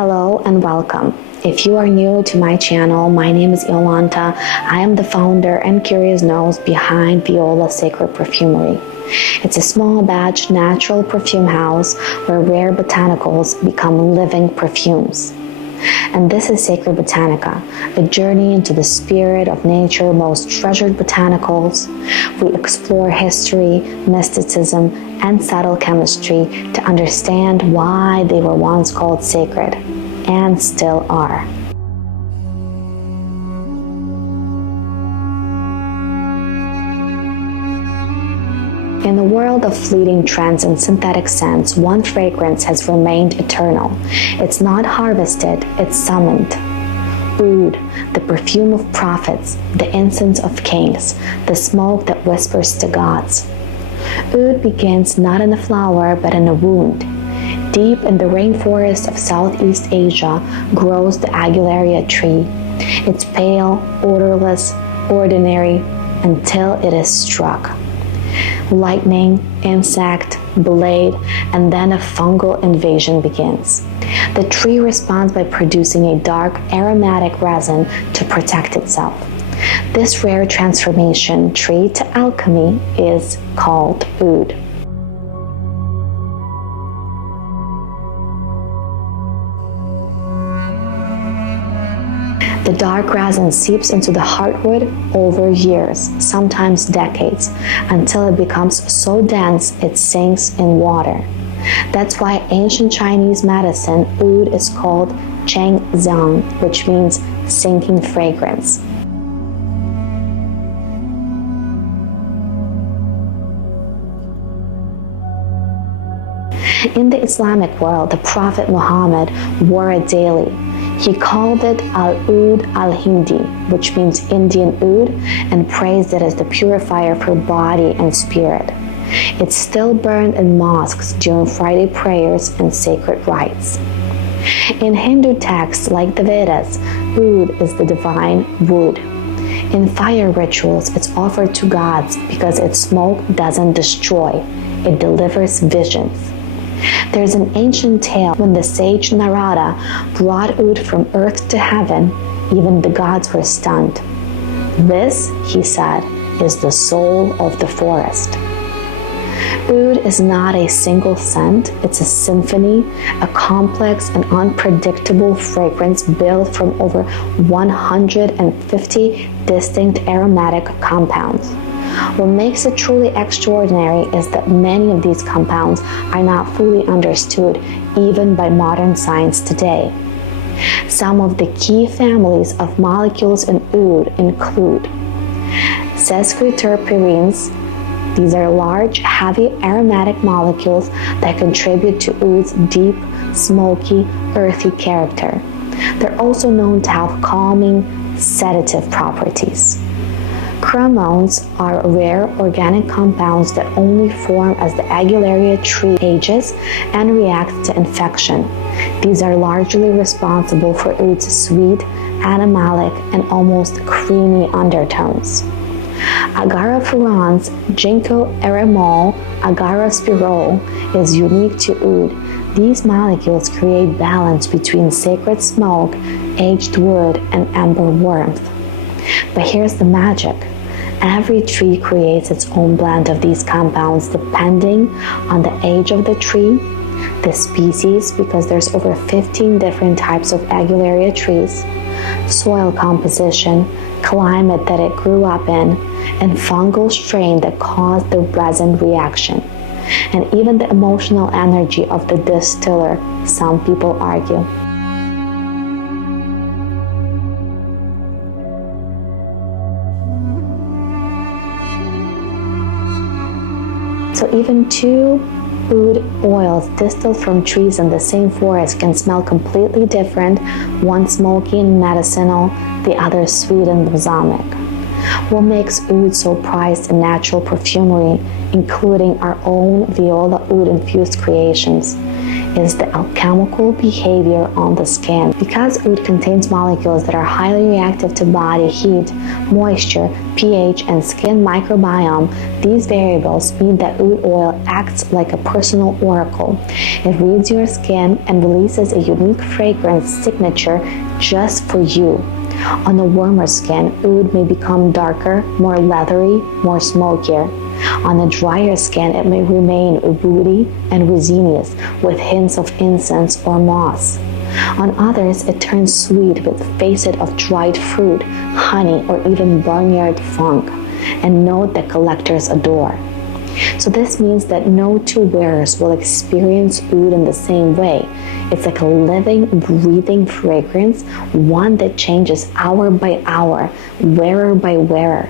Hello and welcome. If you are new to my channel, my name is Yolanta. I am the founder and curious nose behind VIOLA Sacred Perfumery. It's a small batch natural perfume house where rare botanicals become living perfumes. And this is Sacred Botanica, a journey into the spirit of nature's most treasured botanicals. We explore history, mysticism, and subtle chemistry to understand why they were once called sacred, and still are. In a world of fleeting trends and synthetic scents, one fragrance has remained eternal. It's not harvested, it's summoned. Oud, the perfume of prophets, the incense of kings, the smoke that whispers to gods. Oud begins not in a flower, but in a wound. Deep in the rainforest of Southeast Asia grows the Agarwood tree. It's pale, odorless, ordinary, until it is struck. Lightning, insect, blade, and then a fungal invasion begins. The tree responds by producing a dark, aromatic resin to protect itself. This rare transformation tree to alchemy is called Oud. The dark resin seeps into the heartwood over years, sometimes decades, until it becomes so dense it sinks in water. That's why ancient Chinese medicine Oud is called Cheng Zhang, which means sinking fragrance. In the Islamic world, the Prophet Muhammad wore it daily. He called it Al-Oud al-Hindi, which means Indian Oud, and praised it as the purifier for body and spirit. It's still burned in mosques during Friday prayers and sacred rites. In Hindu texts like the Vedas, Oud is the divine wood. In fire rituals, it's offered to gods because its smoke doesn't destroy, it delivers visions. There's an ancient tale when the sage Narada brought Oud from earth to heaven, even the gods were stunned. This, he said, is the soul of the forest. Oud is not a single scent, it's a symphony, a complex and unpredictable fragrance built from over 150 distinct aromatic compounds. What makes it truly extraordinary is that many of these compounds are not fully understood even by modern science today. Some of the key families of molecules in Oud include Sacred Perfumeries. These are large, heavy aromatic molecules that contribute to Oud's deep, smoky, earthy character. They're also known to have calming, sedative properties. Chromones are rare organic compounds that only form as the Agarwood tree ages and reacts to infection. These are largely responsible for Oud's sweet, animalic, and almost creamy undertones. Agarwood's ginkgo aramol agarwospirol is unique to Oud. These molecules create balance between sacred smoke, aged wood, and amber warmth. But here's the magic. Every tree creates its own blend of these compounds depending on the age of the tree, the species, because there's over 15 different types of Agarwood trees, soil composition, climate that it grew up in, and fungal strain that caused the resin reaction, and even the emotional energy of the distiller, some people argue. So even two Oud oils distilled from trees in the same forest can smell completely different, one smoky and medicinal, the other sweet and balsamic. What makes oud so prized in natural perfumery, including our own VIOLA Oud infused creations, is the alchemical behavior on the skin. Because oud contains molecules that are highly reactive to body heat, moisture, pH, and skin microbiome, these variables mean that oud oil acts like a personal oracle. It reads your skin and releases a unique fragrance signature just for you. On a warmer skin, oud may become darker, more leathery, more smokier. On a drier skin, it may remain woody and resinous with hints of incense or moss. On others, it turns sweet with facet of dried fruit, honey, or even barnyard funk, a note that collectors adore. So this means that no two wearers will experience oud in the same way. It's like a living, breathing fragrance, one that changes hour by hour, wearer by wearer.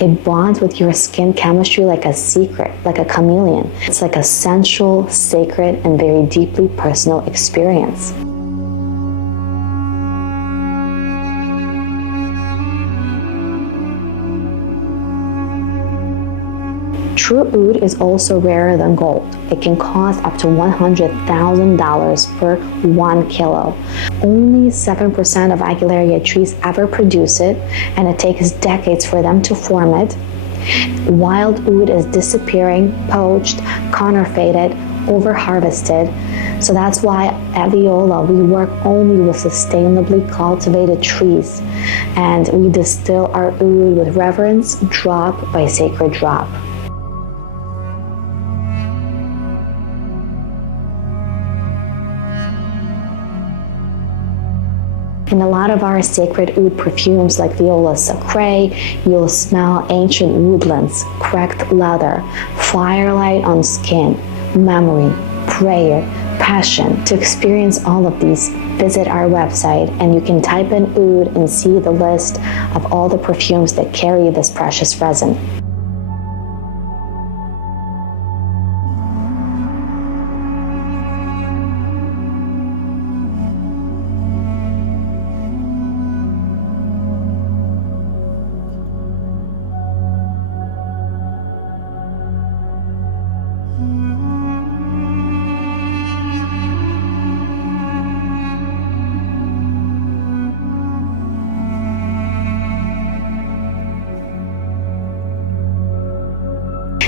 It bonds with your skin chemistry like a secret, like a chameleon. It's like a sensual, sacred, and very deeply personal experience. True oud is also rarer than gold. It can cost up to $100,000 per 1 kilo. Only 7% of Agarwood trees ever produce it, and it takes decades for them to form it. Wild oud is disappearing, poached, counterfeited, over-harvested. So that's why at VIOLA we work only with sustainably cultivated trees, and we distill our oud with reverence, drop by sacred drop. In a lot of our sacred oud perfumes like VIOLA Sacred, you'll smell ancient woodlands, cracked leather, firelight on skin, memory, prayer, passion. To experience all of these, visit our website and you can type in oud and see the list of all the perfumes that carry this precious resin.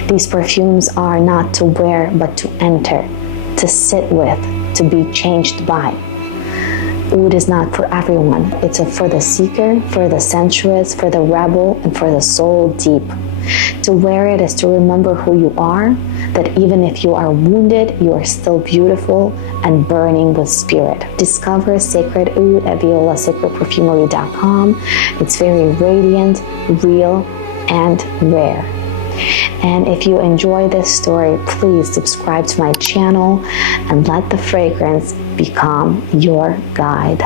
These perfumes are not to wear, but to enter, to sit with, to be changed by. Oud is not for everyone. It's for the seeker, for the sensuous, for the rebel, and for the soul deep. To wear it is to remember who you are, that even if you are wounded, you are still beautiful and burning with spirit. Discover Sacred Oud at VIOLASacredPerfumery.com. It's very radiant, real, and rare. And if you enjoy this story, please subscribe to my channel and let the fragrance become your guide.